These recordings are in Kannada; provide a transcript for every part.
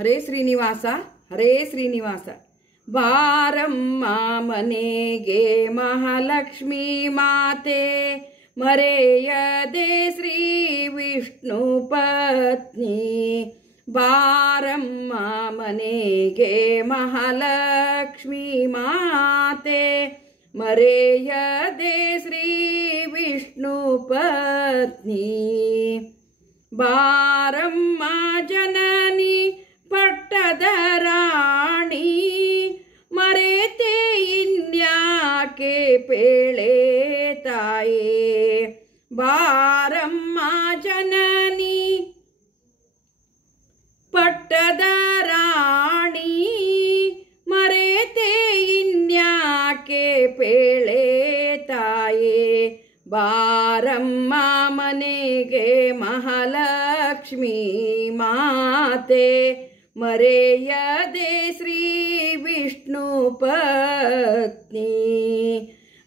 ಹರೇ ಶ್ರೀನಿವಾಸ ಹರೇ ಶ್ರೀನಿವಾಸ. ಬಾರಮ್ಮ ಮನೆಗೆ ಮಹಾಲಕ್ಷ್ಮೀ ಮಾತೆ, ಮರೆಯದೆ ಶ್ರೀ ವಿಷ್ಣು ಪತ್ನಿ. ಬಾರಮ್ಮ ಮನೆಗೆ ಮಹಾಲಕ್ಷ್ಮೀ ಮಾತೆ, ಮರೆಯದೆ ಶ್ರೀ ವಿಷ್ಣು ಪತ್ನಿ. ಬಾರಮ್ಮ ಜನನಿ ಪಟ್ಟದ ರಾಣಿ, ಮರೆತೆ ಇನ್ಯಾಕೆ ಪೇಳೆ ತಾಯೇ. ಬಾರಮ್ಮ ಜನನಿ ಪಟ್ಟದ ರಾಣಿ, ಮರೆತೆ ಇನ್ಯಾಕೆ ಪೇಳೆ ತಾಯೇ. ಬಾರಮ್ಮ ಮನೆಗೆ ಮಹಾಲಕ್ಷ್ಮೀ ಮಾತೆ, ಮರೆಯದೆ ಶ್ರೀ ವಿಷ್ಣು ಪತ್ನಿ.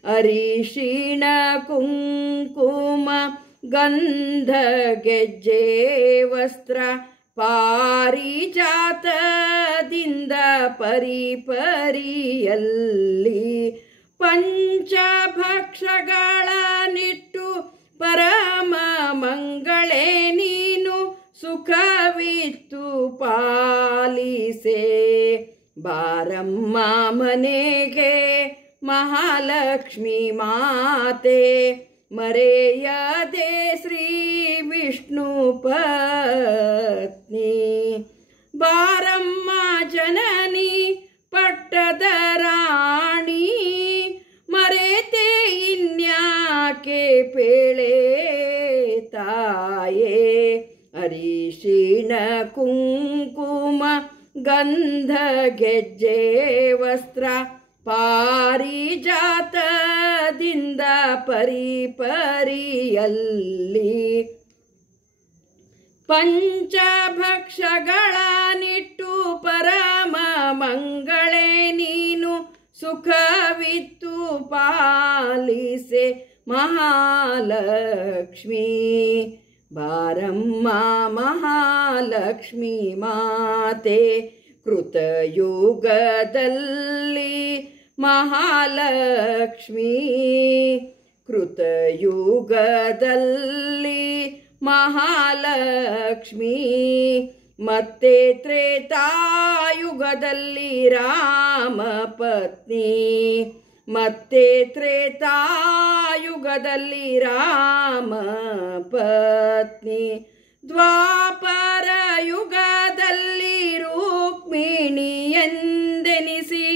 ಅರಿಶಿಣ ಕುಂಕುಮ ಗಂಧ ಗೆಜ್ಜೆ ವಸ್ತ್ರ, ಪಾರಿಜಾತದಿಂದ ಪರಿಪರಿಯಲ್ಲಿ ಪಂಚಭಕ್ಷಗಳನ್ನಿಟ್ಟು ಪರಮ ಮಂಗಳೇ ನೀನು ಸುಖವಿತ್ತು ಪಾಲಿಸೆ. ಬಾರಮ್ಮ ಮನೆಗೆ ಮಹಾಲಕ್ಷ್ಮೀ ಮಾತೆ, ಮರೆಯದೆ ಶ್ರೀ ವಿಷ್ಣು ಪತ್ನಿ. ಬಾರಮ್ಮ ಜನನಿ ಪಟ್ಟದ ರಾಣಿ, ಮರೆತೆ ಇನ್ಯಾಕೆ ಪೇಳೆ ತಾಯೇ. ಅರಿಶಿಣ ಕುಂಕುಮ ಗಂಧ ಗೆಜ್ಜೆ ವಸ್ತ್ರ, ಪಾರಿಜಾತದಿಂದ ಪರಿಪರಿಯಲ್ಲಿ ಪಂಚಭಕ್ಷಗಳನ್ನಿಟ್ಟು ಪರಮ ಮಂಗಳೇ ನೀನು ಸುಖವಿತ್ತು ಪಾಲಿಸೆ. ಮಹಾಲಕ್ಷ್ಮೀ ಬಾರಮ್ಮ ಮಹಾಲಕ್ಷ್ಮೀ ಮಾತೆ, ಕೃತಯುಗದಲ್ಲಿ ಮಹಾಲಕ್ಷ್ಮೀ. ಕೃತಯುಗದಲ್ಲಿ ಮಹಾಲಕ್ಷ್ಮೀ, ಮತ್ತೆ ತ್ರೇತಾಯುಗದಲ್ಲಿ ರಾಮ ಪತ್ನಿ. ಮತ್ತೆ ತ್ರೇತಾಯುಗದಲ್ಲಿ ರಾಮ ಪತ್ನಿ. ದ್ವಾಪರ ಯುಗದಲ್ಲಿ ರುಕ್ಮಿಣಿ ಎಂದೆನಿಸಿ,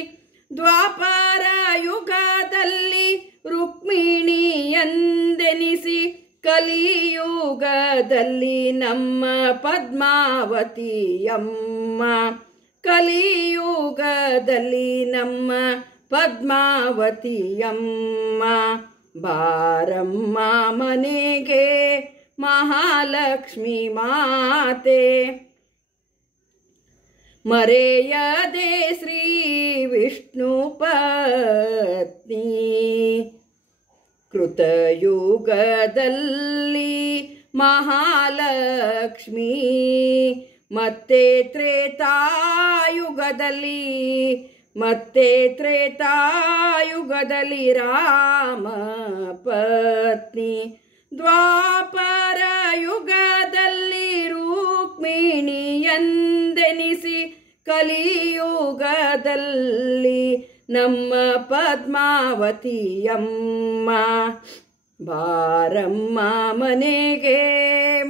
ದ್ವಾಪರ ಯುಗದಲ್ಲಿ ರುಕ್ಮಿಣಿ ಎಂದೆನಿಸಿ, ಕಲಿಯುಗದಲ್ಲಿ ನಮ್ಮ ಪದ್ಮಾವತಿಯಮ್ಮ. ಕಲಿಯುಗದಲ್ಲಿ ನಮ್ಮ ಪದ್ಮಾವತಿಯಮ್ಮ. ಬಾರಮ್ಮ ಮನೆಗೆ ಮಹಾಲಕ್ಷ್ಮೀ ಮಾತೆ, ಮರೆಯದೆ ಶ್ರೀ ವಿಷ್ಣು ಪತ್ನಿ. ಕೃತಯುಗದಲ್ಲಿ ಮಹಾಲಕ್ಷ್ಮೀ, ಮತ್ತೆ ತ್ರೇತಾಯುಗದಲ್ಲಿ ಮತ್ತೆ ತ್ರೇತಾಯುಗದಲ್ಲಿ ರಾಮ ಪತ್ನಿ. ದ್ವಾಪರ ಯುಗದಲ್ಲಿ ರುಕ್ಮಿಣಿ ಎಂದೆನಿಸಿ, ಕಲಿಯುಗದಲ್ಲಿ ನಮ್ಮ ಪದ್ಮಾವತಿಯಮ್ಮ. ಬಾರಮ್ಮ ಮನೆಗೆ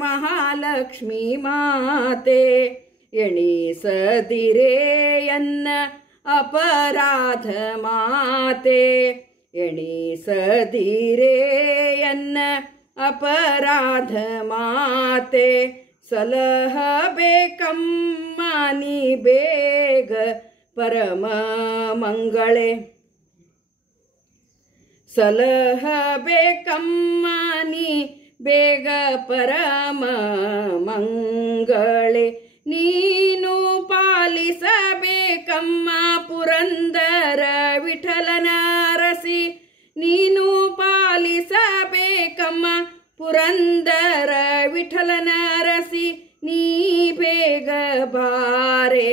ಮಹಾಲಕ್ಷ್ಮೀ ಮಾತೆ, ಎಣಿಸದಿರೇಯನ್ನ ಅಪರಾಧ ಮಾತೆ. ಎಣಿಸದಿರೇಯನ್ನ ಅಪರಾಧ ಮಾತೆ, ಸಲಹಬೇಕಮ್ಮ ನೀ ಬೇಗ ಪರಮ ಮಂಗಳೇ. ಸಲಹಬೇಕಮ್ಮ ನೀ ಬೇಗ ಪರಮ ಮಂಗಳೇ. ನೀನು ಪಾಲಿಸಬೇಕಮ್ಮ ಪುರಂದರ ವಿಠಲನ ರಸಿ. ನೀನು ಪಾಲಿಸಬೇಕಮ್ಮ ಪುರಂದರ ವಿಠಲನ ರಸಿ. ನೀ ಬೇಗ ಬಾ ಬಾರೆ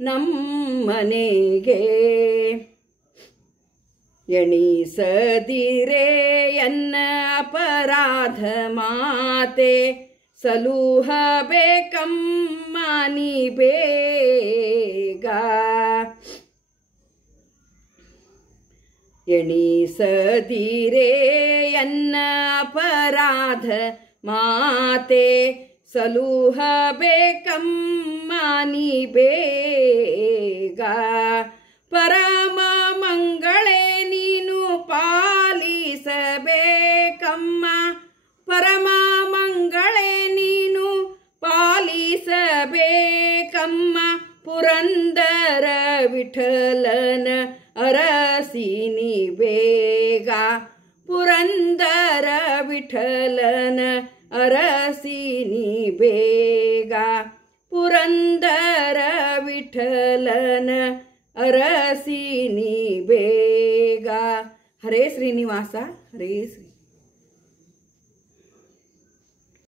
ನಮ್ಮನೆಗೆ. ಎಣಿಸದಿರೆ ಎನ್ನ ಅಪರಾಧ ಮಾತೆ, ಸಲುಹಬೇಕಮ್ಮ ನೀ ಬೇಗ. ಎಣಿಸದಿರೆ ಎನ್ನ ಅಪರಾಧ ಮಾತೆ, ಸಲುಹಬೇಕಮ್ಮ ನೀ ಬೇಗ. ಪರಮ ಮಂಗಳೇ ನೀನು ಪಾಲಿಸಬೇಕಮ್ಮ, ಪರಮ ಮಂಗಳೇ ನೀನು ಪಾಲಿಸಬೇಕಮ್ಮ. ಪುರಂದರ ವಿಠಲನ ಅರಸಿನಿ ಬೇಗ, ಪುರಂದರ ವಿಠಲನ ಅರಸಿನಿ ಬೇಗ, ಪುರಂದರ ವಿಠಲನ ಅರಸಿನಿ ಬೇಗ. ಹರೇ ಶ್ರೀನಿವಾಸ, ಹರೇ ಶ್ರೀ.